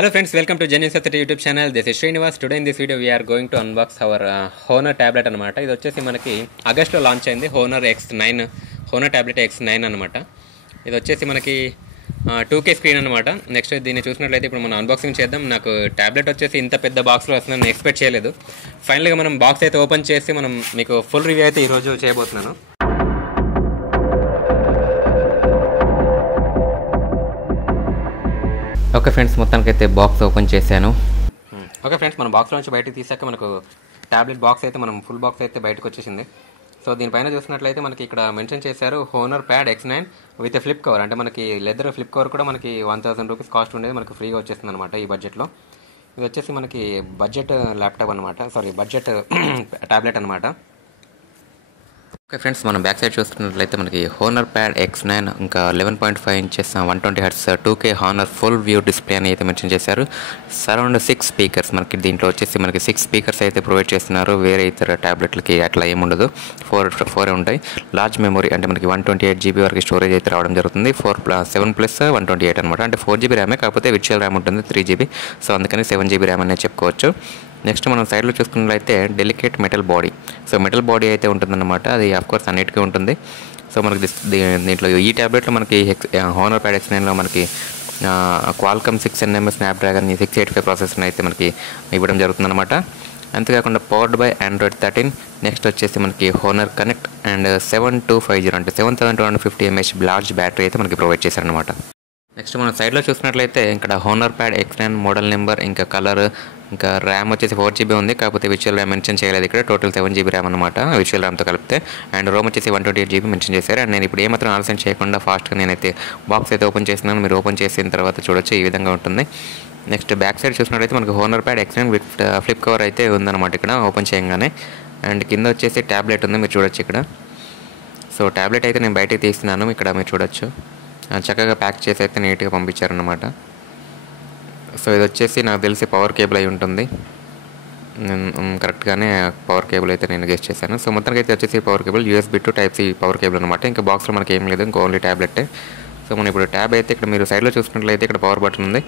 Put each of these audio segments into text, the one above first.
Hello friends, welcome to Genuine Sathya YouTube channel. This is Srinivas. Today in this video we are going to unbox our Honor tablet అనమాట. ఇది వచ్చేసి మనకి ఆగస్ట్లో launch అయింది Honor X9 Honor tablet X9 అనమాట. ఇది వచ్చేసి మనకి 2K స్క్రీన్ అనమాట. నెక్స్ట్ దీన్ని చూసినట్లయితే ఇప్పుడు మనం అన్బాక్సింగ్ చేద్దాం. నాకు టాబ్లెట్ వచ్చేసి ఇంత పెద్ద బాక్స్లో వస్తుందని నేను ఎక్స్పెక్ట్ చేయలేదు. ఫైనల్గా మనం బాక్స్ అయితే ఓపెన్ చేసి మనం మీకు ఫుల్ రివ్యూ అయితే ఈరోజు చేయబోతున్నాను. ఓకే ఫ్రెండ్స్, మొత్తానికైతే బాక్స్ ఓపెన్ చేశాను. ఓకే ఫ్రెండ్స్, మనం బాక్స్లో నుంచి బయటకు తీసాక మనకు ట్యాబ్లెట్ బాక్స్ అయితే మనం ఫుల్ బాక్స్ అయితే బయటకు వచ్చేసింది. సో దీనిపైన చూసినట్లయితే మనకి ఇక్కడ మెన్షన్ చేశారు Honor Pad X9 with flip cover. అంటే మనకి లెదర్ ఫ్లిప్ కవర్ కూడా మనకి 1000 రూపీస్ కాస్ట్ ఉండేది, మనకి ఫ్రీగా వచ్చేస్తుంది అనమాట ఈ బడ్జెట్లో. ఇది వచ్చేసి మనకి బడ్జెట్ ల్యాప్టాప్ అనమాట, బడ్జెట్ ట్యాబ్లెట్ అనమాట. ఓకే ఫ్రెండ్స్, మనం బ్యాక్ సైడ్ చూస్తున్నట్లయితే మనకి Honor Pad X9 ఇంకా 11.5 inches 120Hz 2K Honor full view display అని అయితే మెన్షన్ చేశారు. సరౌండ్ 6 స్పీకర్స్ మనకి దీంట్లో వచ్చేసి మనకి 6 స్పీకర్స్ అయితే ప్రొవైడ్ చేస్తున్నారు. వేరే ఇతర ట్యాబ్లెట్లకి అట్లా ఏముండదు, 4 ఉంటాయి. లార్జ్ మెమరీ అంటే మనకి 128GB వరకు స్టోరేజ్ అయితే రావడం జరుగుతుంది. 7+128 అనమాట. అంటే 4GB ర్యామే, కాకపోతే విర్చువల్ ర్యామ్ ఉంటుంది 3GB. సో అందుకని 7GB ర్యామ్ అనేది చెప్పుకోవచ్చు. నెక్స్ట్ మనం సైడ్లో చూసుకున్నట్లయితే delicate metal body. So metal body అయితే ఉంటుందన్నమాట. అది ఆఫ్కోర్స్ అన్నిటికీ ఉంటుంది. సో మనకి దీంట్లో ఈ ట్యాబ్లెట్లో మనకి Honor Pad X9లో మనకి Qualcomm 6nm స్నాప్డ్రాగన్ 685 ప్రాసెసర్ని అయితే మనకి ఇవ్వడం జరుగుతుందన్నమాట. అంతేకాకుండా పవర్డ్ బై Android 13. నెక్స్ట్ వచ్చేసి మనకి Honor Connect అండ్ 7250 అంటే 7250 mAh లార్జ్ బ్యాటరీ అయితే మనకి ప్రొవైడ్ చేశారనమాట. నెక్స్ట్ మనం సైడ్లో చూసినట్లయితే ఇక్కడ Honor Pad X9 model number ఇంకా కలర్ ఇంకా ర్యామ్ వచ్చేసి 4GB ఉంది, కాకపోతే విర్చువల్ ర్యామ్ మెన్షన్ చేయలేదు. ఇక్కడ టోటల్ 7GB ర్యామ్ అనమాట విర్చువల్ ర్యామ్తో కలిపితే. అండ్ రోమ్ వచ్చేసి 128GB మెన్షన్ చేశారు. అండ్ నేను ఇప్పుడు ఏమాత్రం ఆలస్యం చేయకుండా ఫాస్ట్గా నేనైతే బాక్స్ అయితే ఓపెన్ చేస్తున్నాను. మీరు ఓపెన్ చేసిన తర్వాత చూడొచ్చు ఈ విధంగా ఉంటుంది. నెక్స్ట్ బ్యాక్ సైడ్ చూసినట్లయితే మనకి Honor Pad X9 with flip cover అయితే ఉందన్నమాట ఇక్కడ ఓపెన్ చేయగానే. అండ్ కింద వచ్చేసి ట్యాబ్లెట్ ఉంది, మీరు చూడొచ్చు ఇక్కడ. సో ట్యాబ్లెట్ అయితే నేను బయటకు తీస్తున్నాను, ఇక్కడ మీరు చూడొచ్చు. చక్కగా ప్యాక్ చేసి అయితే నీట్గా పంపించారనమాట. సో ఇది వచ్చేసి నాకు తెలిసి పవర్ కేబుల్ అయి ఉంటుంది, కరెక్ట్గానే పవర్ కేబుల్ అయితే నేను గెస్ చేశాను. సో మొత్తానికి అయితే వచ్చేసి power cable USB to Type-C power cable అనమాట. ఇంకా బాక్స్లో మనకి ఏం లేదు, ఇంకా ఓన్లీ ట్యాబ్లెట్టే. సో మనం ఇప్పుడు ట్యాబ్ అయితే ఇక్కడ మీరు సైడ్లో చూసుకున్నట్లయితే ఇక్కడ పవర్ బటన్ ఉంది.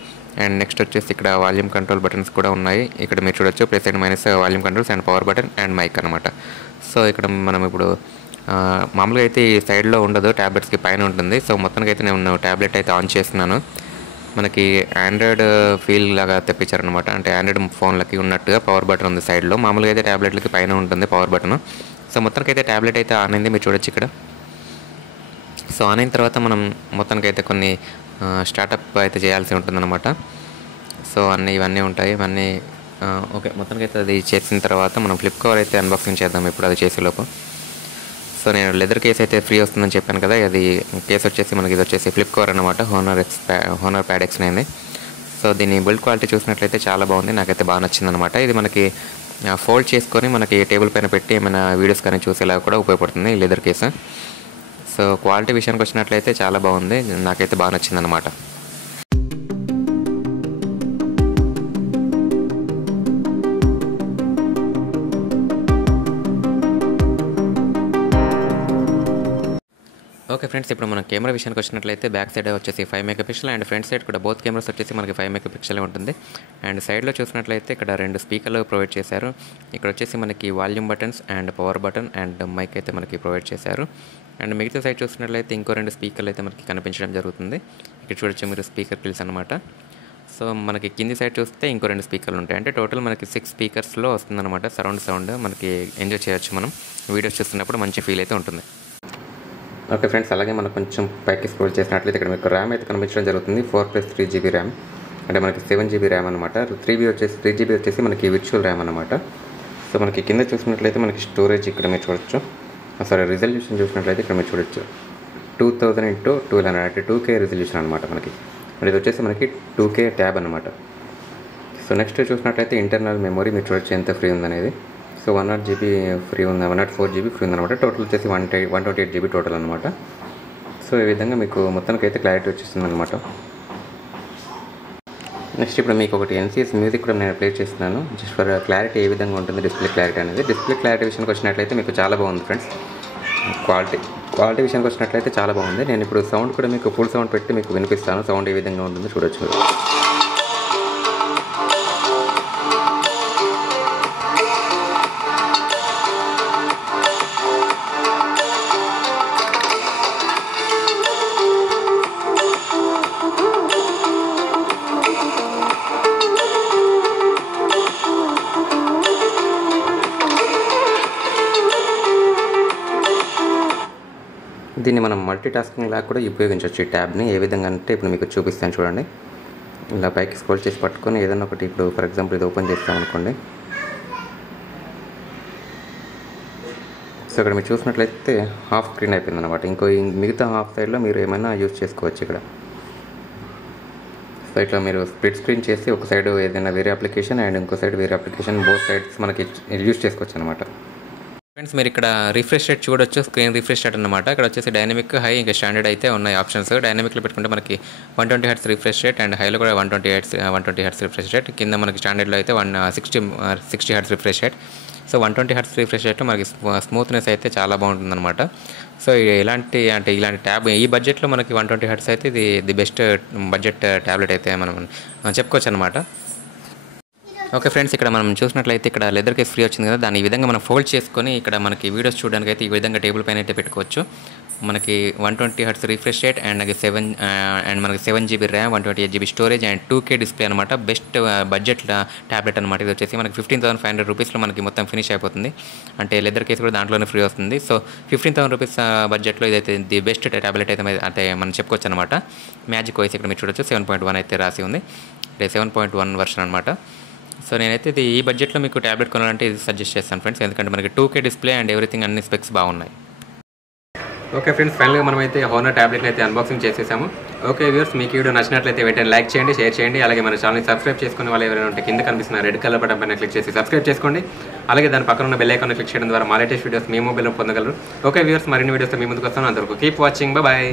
అండ్ నెక్స్ట్ వచ్చేసి ఇక్కడ వాల్యూమ్ కంట్రోల్ బటన్స్ కూడా ఉన్నాయి. ఇక్కడ మీరు చూడొచ్చు plus and minus volume controls and power button and mic అనమాట. సో ఇక్కడ మనం ఇప్పుడు మామూలుగా అయితే ఈ సైడ్లో ఉండదు, ట్యాబ్లెట్స్కి పైన ఉంటుంది. సో మొత్తానికి అయితే నేను ట్యాబ్లెట్ అయితే ఆన్ చేస్తున్నాను. మనకి ఆండ్రాయిడ్ ఫీల్ లాగా తెప్పించారనమాట. అంటే ఆండ్రాయిడ్ ఫోన్లకి ఉన్నట్టుగా పవర్ బటన్ ఉంది సైడ్లో. మామూలుగా అయితే ట్యాబ్లెట్లకి పైన ఉంటుంది పవర్ బటన్. సో మొత్తానికి అయితే ట్యాబ్లెట్ అయితే ఆన్ అయింది, మీరు చూడొచ్చు ఇక్కడ. సో ఆన్ అయిన తర్వాత మనం మొత్తానికి అయితే కొన్ని స్టార్టప్ అయితే చేయాల్సి ఉంటుందన్నమాట. సో ఇవన్నీ ఉంటాయి, ఇవన్నీ ఓకే. మొత్తానికి అయితే అది చేసిన తర్వాత మనం ఫ్లిప్ కవర్ అయితే అన్బాక్సింగ్ చేద్దాం ఇప్పుడు అది చేసేలోపు. సో నేను లెదర్ కేస్ అయితే ఫ్రీ వస్తుందని చెప్పాను కదా, అది కేసు వచ్చేసి మనకి ఇది వచ్చేసి ఫ్లిప్ కవర్ అనమాట Honor Pad X9. సో దీని బిల్డ్ క్వాలిటీ చూసినట్లయితే చాలా బాగుంది, నాకైతే బాగా నచ్చిందనమాట. ఇది మనకి ఫోల్డ్ చేసుకొని మనకి టేబుల్ పైన పెట్టి ఏమైనా వీడియోస్ కానీ చూసేలా కూడా ఉపయోగపడుతుంది ఈ లెదర్ కేసు. సో క్వాలిటీ విషయానికి వచ్చినట్లయితే చాలా బాగుంది, నాకైతే బాగా నచ్చిందనమాట. ఓకే ఫ్రెండ్స్, ఇప్పుడు మనం కెమెరా విషయానికి వచ్చినట్లయితే బ్యాక్ సైడ్ వచ్చేసి 5 MP అండ్ ఫ్రంట్ సైడ్ కూడా బోత్ కెమెరాస్ వచ్చేసి మనకి 5 MP ఉంటుంది. అండ్ సైడ్లో చూసినట్లయితే ఇక్కడ 2 స్పీకర్లు ప్రొవైడ్ చేశారు. ఇక్కడ వచ్చేసి మనకి volume buttons and power button and mic అయితే మనకి ప్రొవైడ్ చేశారు. అండ్ మిగతా సైడ్ చూసినట్లయితే ఇంకో 2 స్పీకర్లు అయితే మనకి కనిపించడం జరుగుతుంది. ఇక్కడ చూడొచ్చు మీరు స్పీకర్ పిల్స్ అనమాట. సో మనకి కింది సైడ్ చూస్తే ఇంకో 2 స్పీకర్లు ఉంటాయి. అంటే టోటల్ మనకి 6 స్పీకర్స్లో వస్తుందన్నమాట. సరౌండ్ సౌండ్ మనకి ఎంజాయ్ చేయొచ్చు, మనం వీడియోస్ చూస్తున్నప్పుడు మంచి ఫీల్ అయితే ఉంటుంది. ఓకే ఫ్రెండ్స్, అలాగే మనం కొంచెం పైకి స్క్రోల్ చేసినట్లయితే ఇక్కడ మీకు ర్యామ్ అయితే కనిపించడం జరుగుతుంది. 4+3GB ర్యామ్ అంటే మనకి 7GB ర్యామ్ అనమాట. 3GB వచ్చేసి మనకి విర్చువల్ ర్యామ్ అనమాట. సో మనకి కింద చూసినట్లయితే మనకి స్టోరేజ్ ఇక్కడ మీరు చూడొచ్చు, రిజల్యూషన్ చూసినట్లయితే ఇక్కడ మీరు చూడొచ్చు 2000x1200 అంటే 2K రిజల్యూషన్ అనమాట మనకి. ఇది వచ్చేసి మనకి 2K ట్యాబ్ అనమాట. సో నెక్స్ట్ చూసినట్లయితే ఇంటర్నల్ మెమరీ మీరు చూడొచ్చు ఎంత ఫ్రీ ఉందనేది. సో 100GB ఫ్రీ ఉంది, 104GB ఫ్రీ ఉందన్నమాట. టోటల్ వచ్చేసి 128GB టోటల్ అనమాట. సో ఈ విధంగా మీకు మొత్తానికి అయితే క్లారిటీ వచ్చేస్తుంది అనమాట. నెక్స్ట్ ఇప్పుడు మీకు ఒకటి NCS మ్యూజిక్ కూడా నేను ప్లే చేస్తున్నాను, జస్ట్ ఫర్ క్లారిటీ ఏ విధంగా ఉంటుంది డిస్ప్లే క్లారిటీ అనేది. డిస్ప్లే క్లారిటీ విషయానికి వచ్చినట్లయితే మీకు చాలా బాగుంది ఫ్రెండ్స్. క్వాలిటీ విషయానికి వచ్చినట్లయితే చాలా బాగుంది. నేను ఇప్పుడు సౌండ్ కూడా మీకు ఫుల్ సౌండ్ పెట్టి మీకు వినిపిస్తాను, సౌండ్ ఏ విధంగా ఉంటుందో చూడొచ్చు. దీన్ని మనం మల్టీ టాస్కింగ్ లాగా కూడా ఉపయోగించవచ్చు. ఈ ట్యాబ్ని ఏ విధంగా అంటే ఇప్పుడు మీకు చూపిస్తాను చూడండి. ఇలా పైకి స్క్రోల్ చేసి పట్టుకొని ఏదైనా ఒకటి, ఇప్పుడు ఫర్ ఎగ్జాంపుల్ ఇది ఓపెన్ చేస్తాం అనుకోండి. సో ఇక్కడ మీరు చూసినట్లయితే హాఫ్ స్క్రీన్ అయిపోయింది అనమాట. మిగతా హాఫ్ సైడ్లో మీరు ఏమైనా యూజ్ చేసుకోవచ్చు ఇక్కడ. సో ఇట్లా మీరు స్ప్లిట్ స్క్రీన్ చేసి ఒక సైడ్ ఏదైనా వేరే అప్లికేషన్ అండ్ ఇంకో సైడ్ వేరే అప్లికేషన్, బోత్ సైడ్స్ మనకి యూజ్ చేసుకోవచ్చు అనమాట. ఫ్రెండ్స్ మీరు ఇక్కడ రిఫ్రెష్ రేట్ చూడొచ్చు, స్క్రీన్ రిఫ్రెష్ రేట్ అనమాట. ఇక్కడ వచ్చేసి డైనమిక్, హై, ఇంకా స్టాండర్డ్ అయితే ఉన్నాయి ఆప్షన్స్. డైనమిక్లో పెట్టుకుంటే మనకి 120 హెర్ట్జ్ రిఫ్రెష్ రేట్ అండ్ హైలో కూడా 120 హెర్ట్జ్ రిఫ్రెష్ రేట్. కింద మనకి స్టాండర్డ్లో అయితే 60 hertz refresh rate. So 120 hertz refresh రేట్లో మనకి స్మూత్నెస్ అయితే చాలా బాగుంటుంది అనమాట. సో ఇలాంటి ట్యాబ్ ఈ బడ్జెట్లో మనకి 120 హెర్ట్జ్ అయితే ఇది ది బెస్ట్ బడ్జెట్ ట్యాబ్లెట్ అయితే మనం చెప్పుకోవచ్చు అనమాట. ఓకే ఫ్రెండ్స్, ఇక్కడ మనం చూసినట్లయితే ఇక్కడ లెదర్ కేస్ ఫ్రీ వచ్చింది కదా, దాన్ని ఈ విధంగా మనం ఫోల్డ్ చేసుకొని ఇక్కడ మనకి వీడియోస్ చూడడానికి అయితే ఈ విధంగా టేబుల్ పైన అయితే పెట్టుకోవచ్చు. మనకి 120 హెర్ట్జ్ రిఫ్రెష్ రేట్ అండ్ మనకి 7GB RAM, 128GB storage and 2K display అనమాట. బెస్ట్ బడ్జెట్ ట్యాబ్లెట్ అనమాట. ఇది వచ్చేసి మనకి 15,500 రూపీస్లో మనకి మొత్తం ఫినిష్ అయిపోతుంది. అంటే లెదర్ కేస్ కూడా దాంట్లోనే ఫ్రీ వస్తుంది. సో 15,000 రూపీస్ బడ్జెట్లో ఇదైతే ది బెస్ట్ ట్యాబ్లెట్ అయితే మనం చెప్పుకోవచ్చు అనమాట. మ్యాజిక్ ఓఎస్ ఇక్కడ మీరు చూడొచ్చు 7.1 అయితే రాసి ఉంది. అంటే 7.1 వర్షన్ అనమాట. సో నేనైతే ఈ బడ్జెట్లో మీకు ట్యాబ్లెట్ కొనాలంటే ఇది సజెస్ట్ చేస్తాను ఫ్రెండ్స్, ఎందుకంటే మనకి 2K డిస్ప్లే అండ్ ఎవ్రీథింగ్ అన్ని స్పెక్స్ బాగున్నాయి. ఓకే ఫ్రెండ్స్, ఫైనల్గా మనమైతే హోనర్ ట్యాబ్లెట్ని అయితే అన్బాక్సింగ్ చేసేసాము. ఓకే వ్యూవర్స్, మీకు వీడియో నచ్చినట్లయితే వెంటనే లైక్ చేయండి, షేర్ చేయండి. అలాగే మన ఛానల్ని సబ్స్క్రైబ్ చేసుకునే వాళ్ళు ఎవరైనా ఉంటే కింద కనిపిస్తున్న రెడ్ కలర్ బటన్ పైన క్లిక్ చేసి సబ్స్క్రైబ్ చేసుకోండి. అలాగే దాని పక్కన ఉన్న బెల్ ఐకాన్ క్లిక్ చేయడం ద్వారా మా లేటెస్ట్ వీడియోస్ మీ మొబైల్లో పొందగలరు. ఓకే వ్యూవర్స్, మరిన్ని వీడియోస్ మీ ముందుకు వస్తాను. అందరికీ కీప్ వాచింగ్, బాయ్.